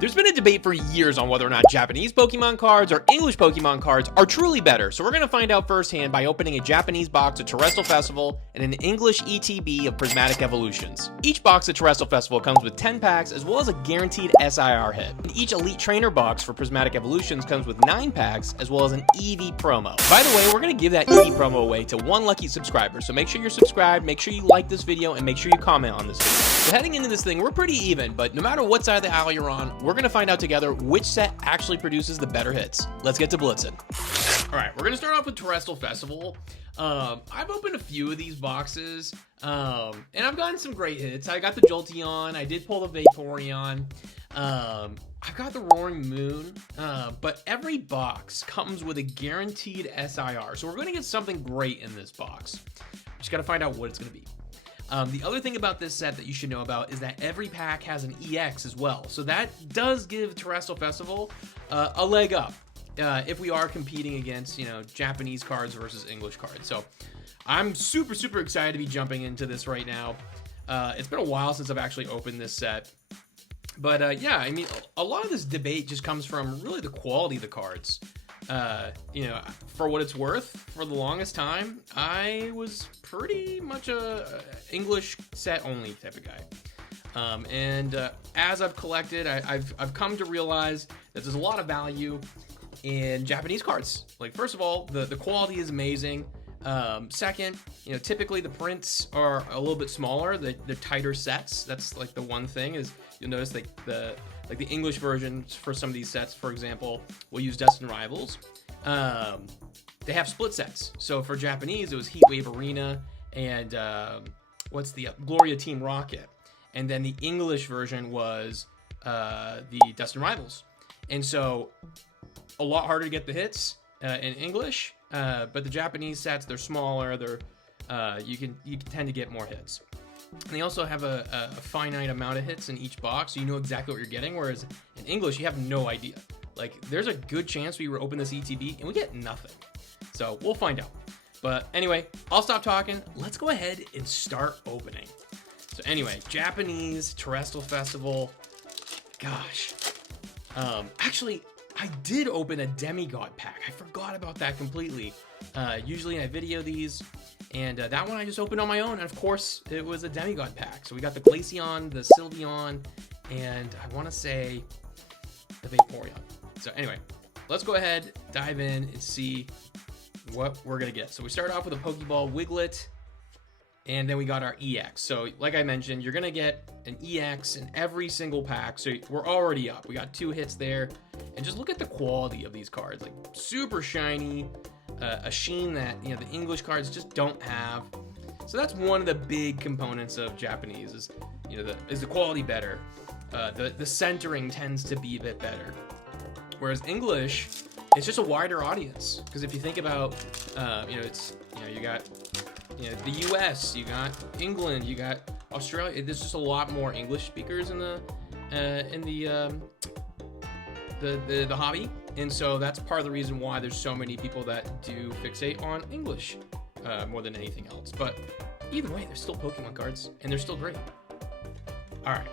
There's been a debate for years on whether or not Japanese Pokemon cards or English Pokemon cards are truly better, so we're going to find out firsthand by opening a Japanese box of Terastal Festival and an English ETB of Prismatic Evolutions. Each box of Terastal Festival comes with 10 packs as well as a guaranteed SIR hit. And each Elite Trainer box for Prismatic Evolutions comes with 9 packs as well as an EEVEE promo. By the way, we're going to give that EEVEE promo away to one lucky subscriber, so make sure you're subscribed, make sure you like this video, and make sure you comment on this video. So heading into this thing, we're pretty even, but no matter what side of the aisle you're on, we're going to find out together which set actually produces the better hits. Let's get to blitzing. All right, we're going to start off with Terastal Festival. I've opened a few of these boxes, and I've gotten some great hits. I got the Jolteon. I did pull the Vaporeon. I've got the Roaring Moon, but every box comes with a guaranteed SIR. So we're going to get something great in this box. Just got to find out what it's going to be. The other thing about this set that you should know about is that every pack has an EX as well. So that does give Terastal Festival a leg up if we are competing against, Japanese cards versus English cards. So I'm super, super excited to be jumping into this right now. It's been a while since I've actually opened this set. But yeah, I mean, a lot of this debate just comes from really the quality of the cards. For what it's worth, for the longest time, I was pretty much a English set only type of guy. As I've collected, I've come to realize that there's a lot of value in Japanese cards. Like, first of all, the quality is amazing. Second, typically the prints are a little bit smaller. They're tighter sets. That's like the one thing is you'll notice like the English versions for some of these sets, for example, will use Destined Rivals. They have split sets. So for Japanese, it was Heat Wave Arena and what's the Gloria Team Rocket. And then the English version was the Destined Rivals. And so a lot harder to get the hits in English, but the Japanese sets, they're smaller. You can tend to get more hits. And they also have a finite amount of hits in each box, so you know exactly what you're getting, whereas in English, you have no idea. Like, there's a good chance we open this ETB and we get nothing. So we'll find out. But anyway, I'll stop talking. Let's go ahead and start opening. So anyway, Japanese Terastal Festival. Gosh. Actually, I did open a Demigod pack. I forgot about that completely. Usually I video these. And that one I just opened on my own, and of course, it was a Demigod pack. So we got the Glaceon, the Sylveon, and I want to say the Vaporeon. So anyway, let's go ahead, dive in, and see what we're going to get. So we start off with a Pokeball Wiglet, and then we got our EX. So like I mentioned, you're going to get an EX in every single pack. So we're already up. We got 2 hits there. And just look at the quality of these cards. Like, super shiny. A sheen that the English cards just don't have. So that's one of the big components of Japanese is is the quality better. The centering tends to be a bit better, whereas English, it's just a wider audience. Because if you think about it's you got the US, you got England, you got Australia. There's just a lot more English speakers in the hobby. And so that's part of the reason why there's so many people that do fixate on English more than anything else. But either way, they're still Pokemon cards, and they're still great. All right,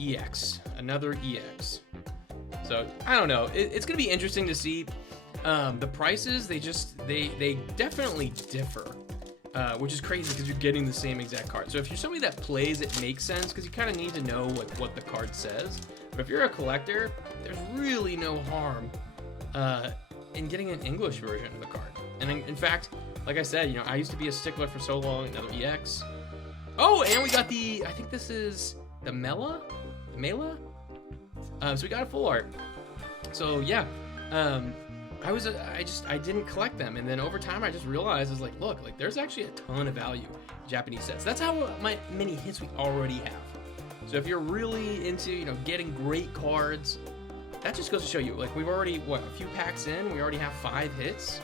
EX, another EX. So I don't know. It's gonna be interesting to see. The prices, they definitely differ, which is crazy because you're getting the same exact card. So if you're somebody that plays, it makes sense because you kind of need to know what the card says. But if you're a collector, there's really no harm in getting an English version of the card. And in fact, like I said, I used to be a stickler for so long. Another EX. Oh, and we got I think this is the Mela. So we got a full art. So yeah, I didn't collect them, and then over time I just realized look, there's actually a ton of value in Japanese sets. That's how many hits we already have. So if you're really into getting great cards, that just goes to show you, we've already a few packs in, we already have 5 hits.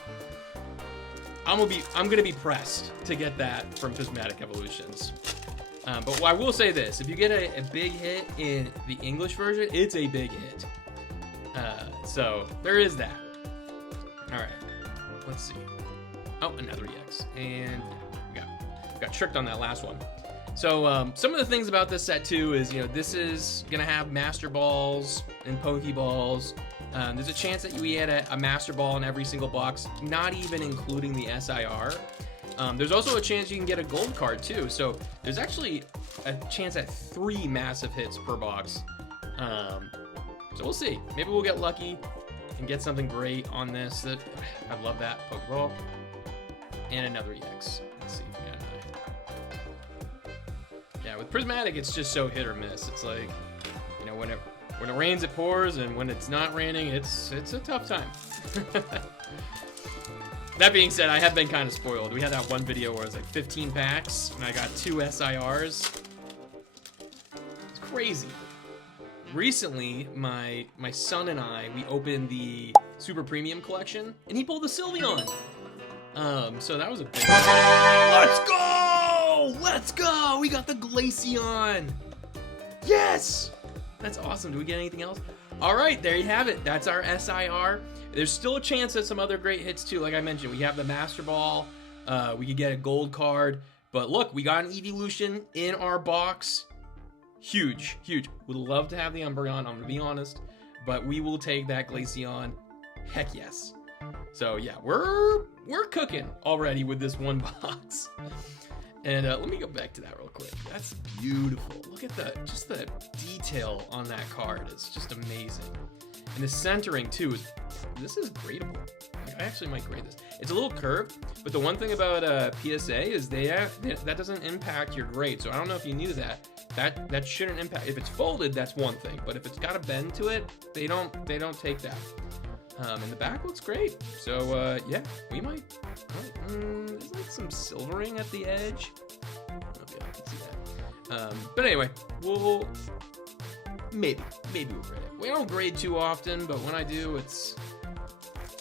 I'm gonna be pressed to get that from Prismatic Evolutions. But I will say this: if you get a big hit in the English version, it's a big hit. So there is that. All right, let's see. Oh, another EX, and we got tricked on that last one. So some of the things about this set too is, you know, this is gonna have Master Balls and Pokeballs. There's a chance that you get a Master Ball in every single box, not even including the SIR. There's also a chance you can get a gold card too. So there's actually a chance at 3 massive hits per box. So we'll see. Maybe we'll get lucky and get something great on this. I love that Pokeball. And another EX. Let's see if we got an eye. Yeah, with Prismatic, it's just so hit or miss. It's like, you know, when it rains, it pours, and when it's not raining, it's a tough time. That being said, I have been kind of spoiled. We had that one video where it was like 15 packs, and I got 2 SIRs. It's crazy. Recently, my son and I, we opened the Super Premium collection, and he pulled the Sylveon. So that was a big one. Let's go! Let's go! We got the Glaceon! Yes! That's awesome. Do we get anything else? All right, there you have it. That's our SIR. There's still a chance at some other great hits too. Like I mentioned, we have the Master Ball. We could get a gold card. But look, we got an Evolution in our box. Huge, huge. Would love to have the Umbreon, I'm gonna be honest. But we will take that Glaceon. Heck yes. So yeah, we're cooking already with this one box. And let me go back to that real quick. That's beautiful. Look at the detail on that card. It's just amazing. And the centering too this is gradable. I actually might grade this. It's a little curved, but the one thing about PSA is that doesn't impact your grade. So I don't know if you knew that. That shouldn't impact. If it's folded, that's one thing. But if it's got a bend to it, they don't take that. And the back looks great. So yeah, we might. There's like some silvering at the edge. Okay, I can see that. But anyway, we'll maybe we'll grade it. We don't grade too often, but when I do, it's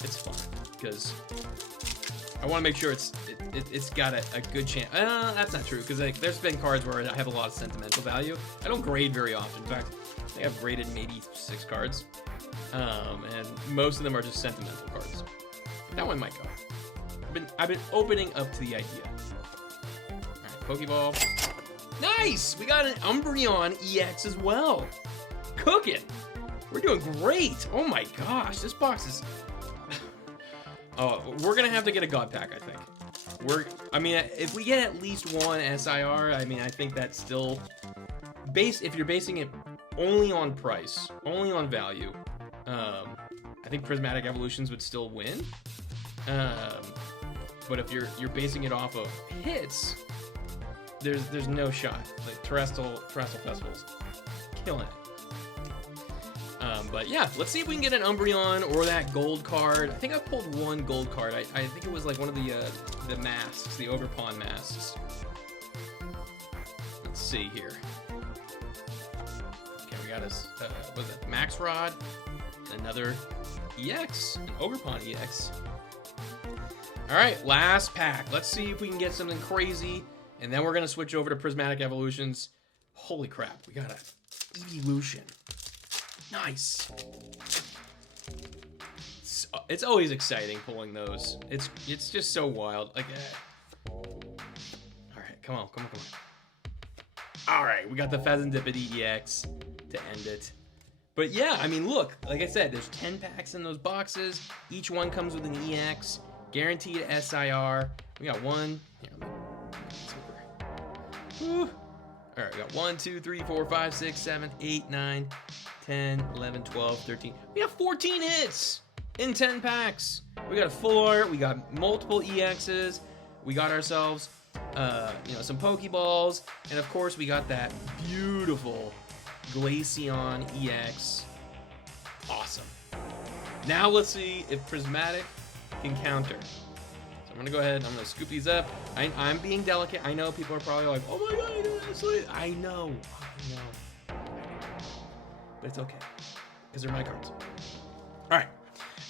fun because I want to make sure it's got a good chance. That's not true because like, there's been cards where I have a lot of sentimental value. I don't grade very often. In fact, I think I've graded maybe 6 cards. And most of them are just sentimental cards. That one might go. I've been opening up to the idea. All right, Pokeball. Nice! We got an Umbreon EX as well. Cooking. We're doing great. Oh my gosh, this box is. Oh, we're gonna have to get a God Pack, I think. I mean, if we get at least one SIR, I mean, I think that's still if you're basing it only on price, only on value. I think Prismatic Evolutions would still win. But if you're basing it off of hits, there's no shot. Like Terastal Festival's killing it. But yeah, let's see if we can get an Umbreon or that gold card. I think I pulled one gold card. I think it was like one of the masks, the Overpawn masks. Let's see here. Okay, we got us, was it Max Rod? Another EX, an Overpawn EX. All right, last pack. Let's see if we can get something crazy, and then we're gonna switch over to Prismatic Evolutions. Holy crap, we got a Evolution. Nice. It's always exciting pulling those. It's just so wild. Like, all right, come on. All right, we got the Fezandipity EX to end it. But yeah, I mean, look, like I said, there's 10 packs in those boxes. Each one comes with an EX, guaranteed SIR. We got one. Here, all right, we got 1, 2, 3, 4, 5, 6, 7, 8, 9, 10, 11, 12, 13. We have 14 hits in 10 packs. We got a full art. We got multiple EXs. We got ourselves, some Pokeballs, and of course we got that beautiful Glaceon EX. Awesome. Now let's see if Prismatic can counter. So I'm gonna go ahead. I'm gonna scoop these up. I'm being delicate. I know people are probably like, "Oh my god, you did this." I know. But it's okay, because they're my cards. All right,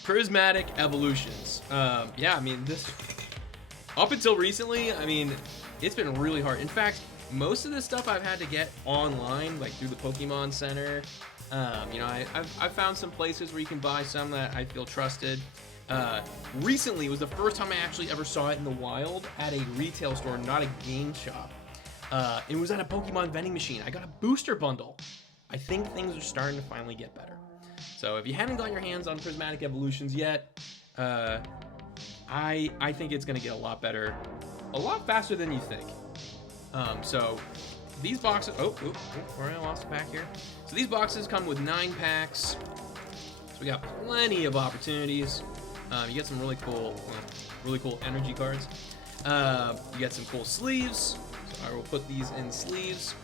Prismatic Evolutions. Yeah, I mean, this up until recently, I mean, it's been really hard. In fact, most of this stuff I've had to get online, like through the Pokemon Center. I've found some places where you can buy some that I feel trusted. Recently was the first time I actually ever saw it in the wild at a retail store, not a game shop. It was at a Pokemon vending machine. I got a booster bundle. I think things are starting to finally get better. So if you haven't got your hands on Prismatic Evolutions yet, I think it's gonna get a lot better, a lot faster than you think. So these boxes, I lost a pack here. So these boxes come with 9 packs. So we got plenty of opportunities. You get some really cool energy cards. You get some cool sleeves. So I will put these in sleeves.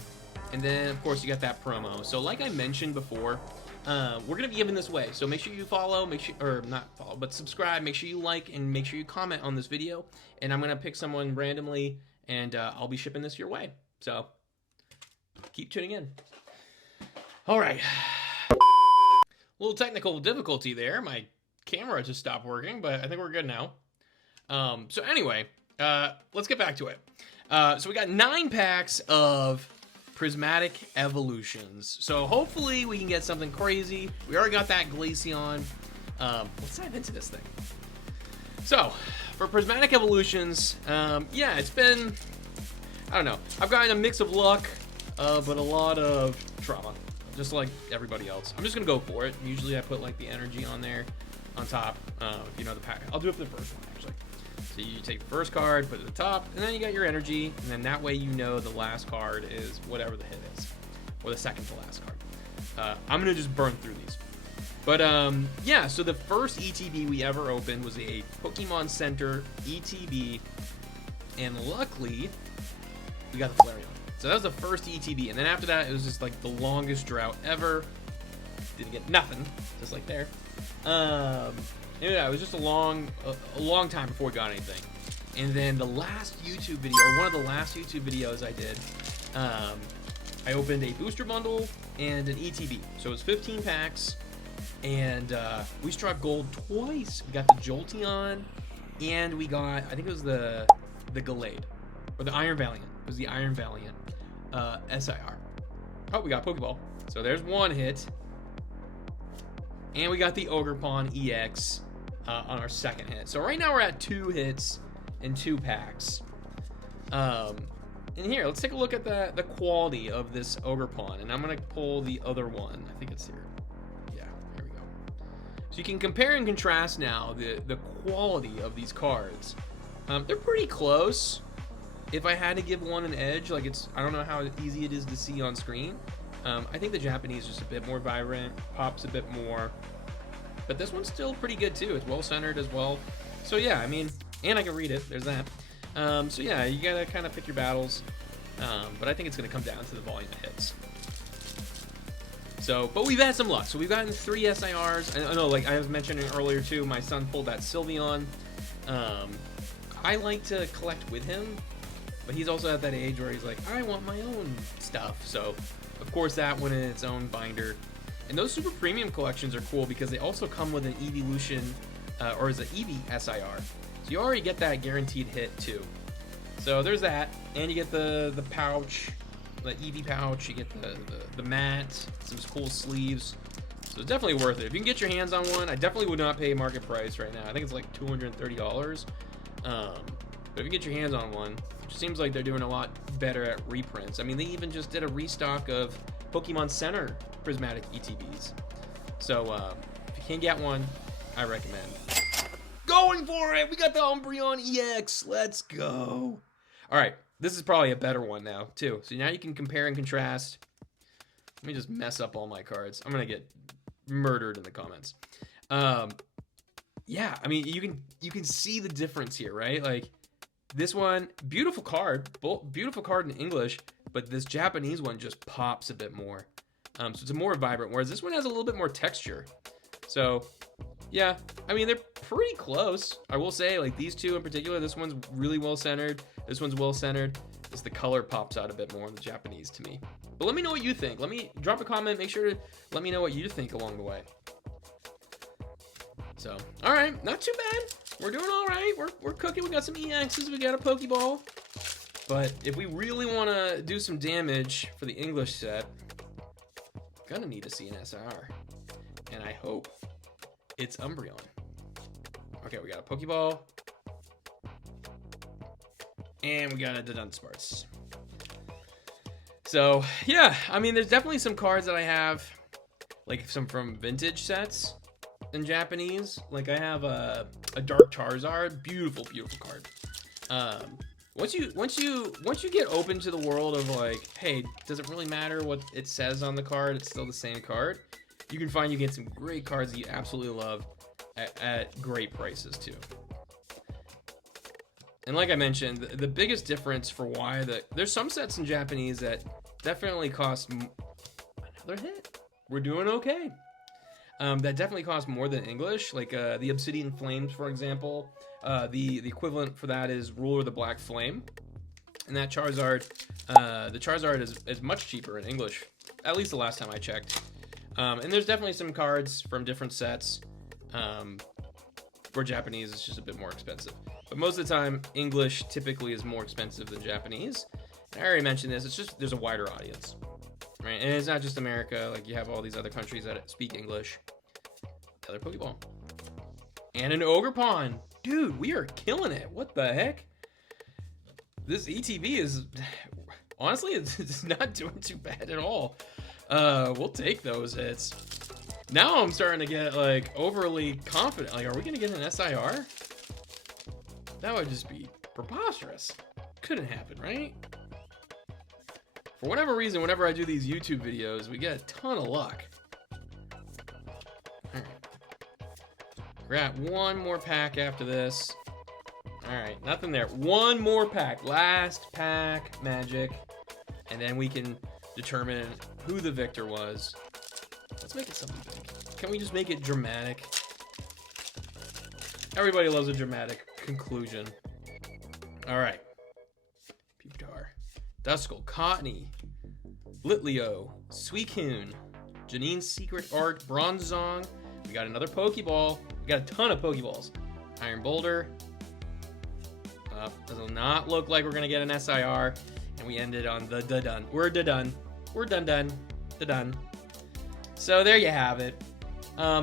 And then of course you got that promo. So like I mentioned before, we're gonna be giving this away. So make sure you follow, not follow, but subscribe. Make sure you like and make sure you comment on this video. And I'm gonna pick someone randomly, and I'll be shipping this your way. So keep tuning in. All right. A little technical difficulty there. My camera just stopped working, but I think we're good now. So anyway, let's get back to it. So we got 9 packs of Prismatic Evolutions. So hopefully we can get something crazy. We already got that Glaceon. Let's dive into this thing. So for Prismatic Evolutions, yeah, it's been, I don't know. I've gotten a mix of luck, but a lot of trauma, just like everybody else. I'm just gonna go for it. Usually I put like the energy on there, on top. If you know the pack, I'll do it for the first one actually. So you take the first card, put it at the top, and then you got your energy, and then that way you know the last card is whatever the hit is, or the second to last card. I'm gonna just burn through these. But yeah, so the first ETB we ever opened was a Pokemon Center ETB, and luckily we got the Flareon. So that was the first ETB, and then after that it was just like the longest drought ever. Didn't get nothing, just like there. Yeah, it was just a long time before we got anything. And then the last YouTube video, or one of the last YouTube videos I did, I opened a booster bundle and an ETB. So it was 15 packs, and we struck gold twice. We got the Jolteon, and we got, I think it was the Gallade, or the Iron Valiant. It was the Iron Valiant SIR. Oh, we got Pokeball. So there's one hit. And we got the Ogerpon EX on our second hit. So right now we're at 2 hits and 2 packs. And here, let's take a look at the quality of this Ogerpon. And I'm going to pull the other one. I think it's here. Yeah, here we go. So you can compare and contrast now the quality of these cards. They're pretty close. If I had to give one an edge, like I don't know how easy it is to see on screen. I think the Japanese is just a bit more vibrant, pops a bit more, but this one's still pretty good too. It's well centered as well. So yeah, I mean, and I can read it, there's that. So yeah, you gotta kind of pick your battles, but I think it's gonna come down to the volume of hits. So, but we've had some luck. So we've gotten 3 SIRs. I know, like I was mentioning earlier too, my son pulled that Sylveon. I like to collect with him, but he's also at that age where he's like, I want my own stuff. So of course that went in its own binder. And those super premium collections are cool because they also come with an evolution, or is it EEVEE SIR. So you already get that guaranteed hit too. So there's that, and you get the pouch, the EEVEE pouch. You get the mat, some cool sleeves. So it's definitely worth it. If you can get your hands on one, I definitely would not pay market price right now. I think it's like $230. But if you get your hands on one, it seems like they're doing a lot better at reprints. I mean, they even just did a restock of Pokemon Center Prismatic ETBs. So if you can get one, I recommend going for it. We got the Umbreon EX. Let's go. All right, this is probably a better one now too. So now you can compare and contrast. Let me just mess up all my cards. I'm gonna get murdered in the comments. Yeah, I mean, you can see the difference here, right? Like this one, beautiful card, beautiful card in English, but this Japanese one just pops a bit more. So it's a more vibrant, whereas this one has a little bit more texture. So yeah, I mean, they're pretty close. I will say, like these two in particular, this one's really well centered. This one's well centered. Just the color pops out a bit more in the Japanese to me. But let me know what you think. Let me drop a comment. Make sure to let me know what you think along the way. So, all right, not too bad. We're doing all right. We're cooking. We got some EXs. We got a Pokeball. But if we really want to do some damage for the English set, gonna need to see an SR. And I hope it's Umbreon. Okay, we got a Pokeball. And we got a Dunsparce. So yeah, I mean, there's definitely some cards that I have, like some from vintage sets in Japanese. Like I have a Dark Charizard, beautiful card. Once you get open to the world of like, hey, does it really matter what it says on the card? It's still the same card. You can find you get some great cards that you absolutely love at great prices too. And like I mentioned, the biggest difference for why there's some sets in Japanese that definitely cost another hit. We're doing okay. That definitely cost more than English, like the Obsidian Flames, for example. The equivalent for that is Ruler the Black Flame, and that Charizard, the Charizard is much cheaper in English, at least the last time I checked. And there's definitely some cards from different sets. For Japanese, it's just a bit more expensive. But most of the time, English typically is more expensive than Japanese. And I already mentioned this, it's just there's a wider audience, right? And it's not just America, like you have all these other countries that speak English. Another Pokeball. And an Ogerpon. Dude, we are killing it. What the heck? This ETB is, honestly, it's not doing too bad at all. We'll take those hits. Now I'm starting to get like overly confident. Like, are we gonna get an SIR? That would just be preposterous. Couldn't happen, right? For whatever reason, whenever I do these YouTube videos, we get a ton of luck. All right. We're at one more pack after this. All right, nothing there. One more pack, last pack magic, and then we can determine who the victor was. Let's make it something big. Can we just make it dramatic? Everybody loves a dramatic conclusion. All right. Pupitar, Duskull, Cottony, Litleo, Suicune, Janine's Secret Art, Bronzong. We got another Pokeball. We got a ton of Pokeballs. Iron Boulder. Does not look like we're gonna get an SIR, and we ended on the done. We're done. We're done. So there you have it.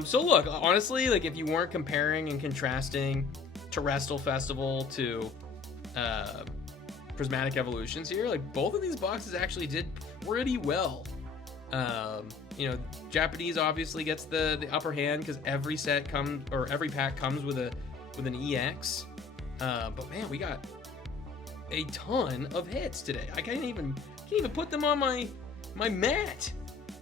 So look, honestly, like if you weren't comparing and contrasting Terastal Festival to Prismatic Evolutions here, like both of these boxes actually did pretty well. You know, Japanese obviously gets the upper hand because every set comes, or every pack comes with an EX. But man, we got a ton of hits today. I can't even put them on my mat.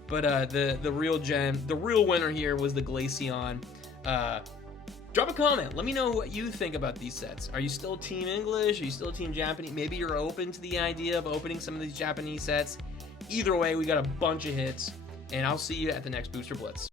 But the real gem, the real winner here was the Glaceon. Drop a comment. Let me know what you think about these sets. Are you still Team English? Are you still Team Japanese? Maybe you're open to the idea of opening some of these Japanese sets. Either way, we got a bunch of hits, and I'll see you at the next Booster Blitz.